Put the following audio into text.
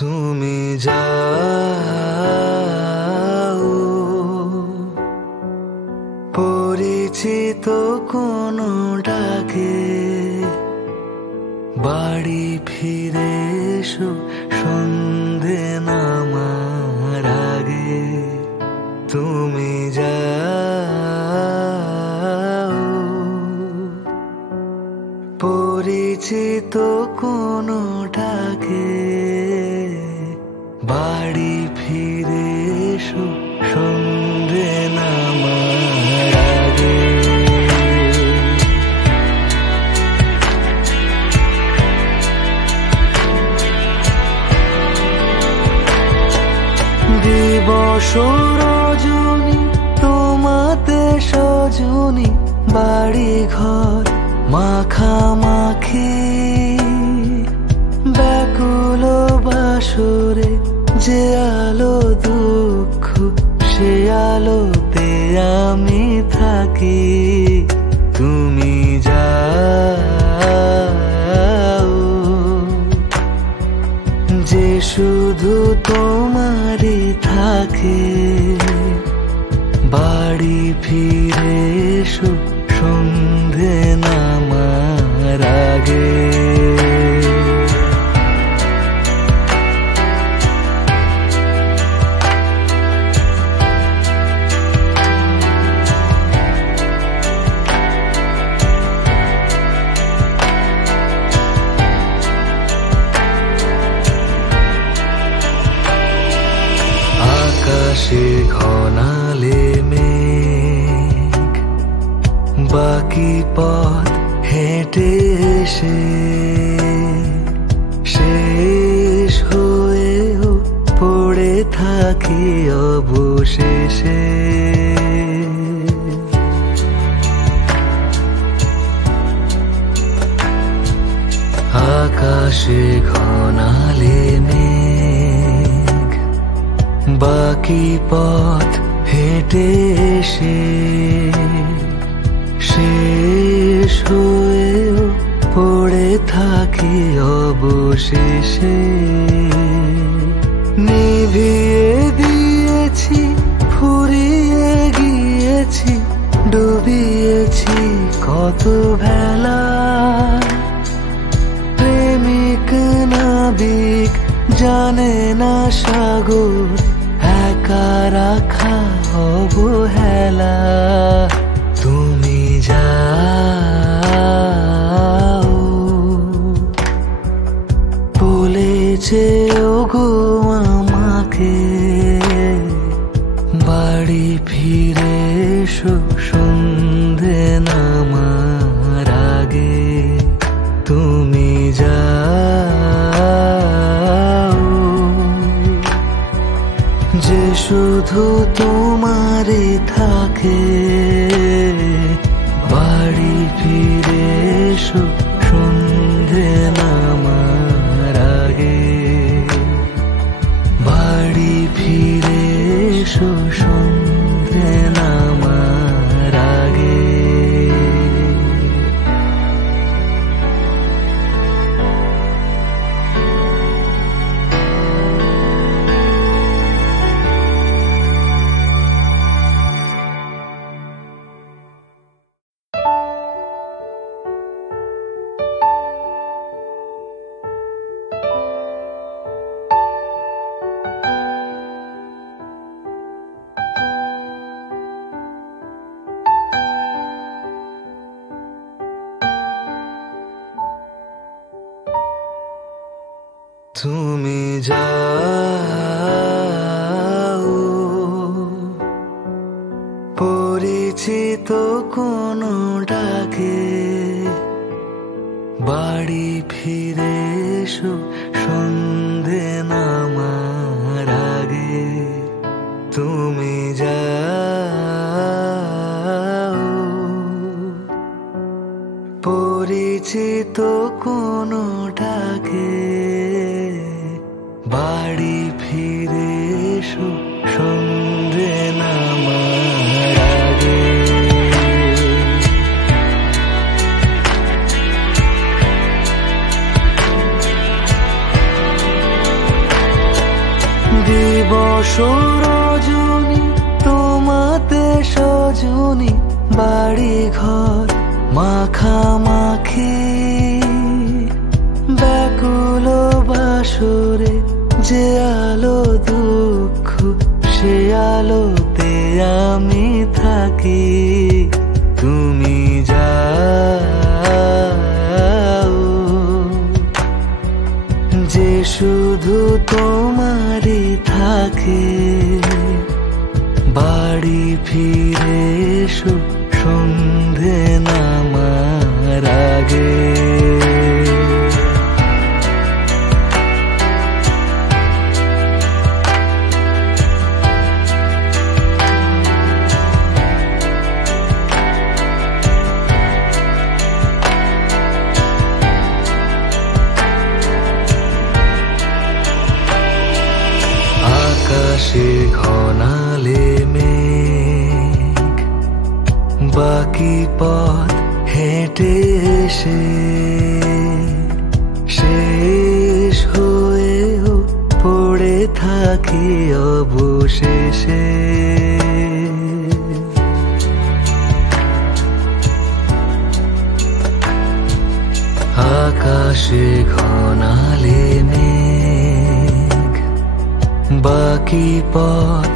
তুমি যাও পরিচিত কোনো ডাকে, বাড়ি ফিরে এসো সন্ধে নামার আগে। তুমি যাও পরিচিত কোনো ডাকে, বাড়ি ফিরে এসো সন্ধে নামার আগে। দিবস রজনী তোমাতে সজনী, বাড়ি ঘর মাখামাখি, ব্যাকুল বাসরে যে আলো দুঃখ সে আলোতে আমি থাকি। তুমি যাও যে শুধু তোমারই থাকে, বাড়ি ফিরে এসো সন্ধে নামার আগে। আকাশে ঘনালে মেঘ, বাকি পথ হেঁটে এসে শেষ হয়েও পড়ে থাকি অবশেষে। আকাশে ঘনালে মেঘ, বাকি পথ হেঁটে এসে শেষ হয়েও পড়ে থাকি অবশেষে। নিভিয়ে দিয়েছি ফুরিয়ে গিয়েছি, ডুবিয়েছি কত ভেলা, প্রেমিক নাবিক জানে না সাগর একা রাখা অবহেলা। তুমি যাও বলেছে ওগো আমাকে, বাড়ি ফিরে এসো সন্ধে নামার আগে। তুমি যাও যে শুধু তোমারই থাকে, বাড়ি ফিরে এসো সন্ধে নামার আগে। বাড়ি ফিরে এসো সন্ধে নামার আগে। তুমি যাও পরিচিত কোনো ডাকে, বাড়ি ফিরে এসো সন্ধে নামার আগে। তুমি যাও পরিচিত কোনো ডাকে, বাড়ি ফিরে এসো সন্ধে নামার আগে। সৌরজনী তোমাতে সজনী বাড়ি ঘর মাখামাখি ব্যাকুল বাসরে যে আলো দুঃখ সে আলোতে আমি থাকি তুমি যাও যে শুধু তোমারই থাকে বাড়ি ফিরে এসো সন্ধে নামার আগে আকাশে ঘনালে মেঘ বাকি পথ হেঁটে এসে শেষ হয়েও পড়ে থাকি অবশেষে আকাশে ঘনালে মেঘ বাকি পথ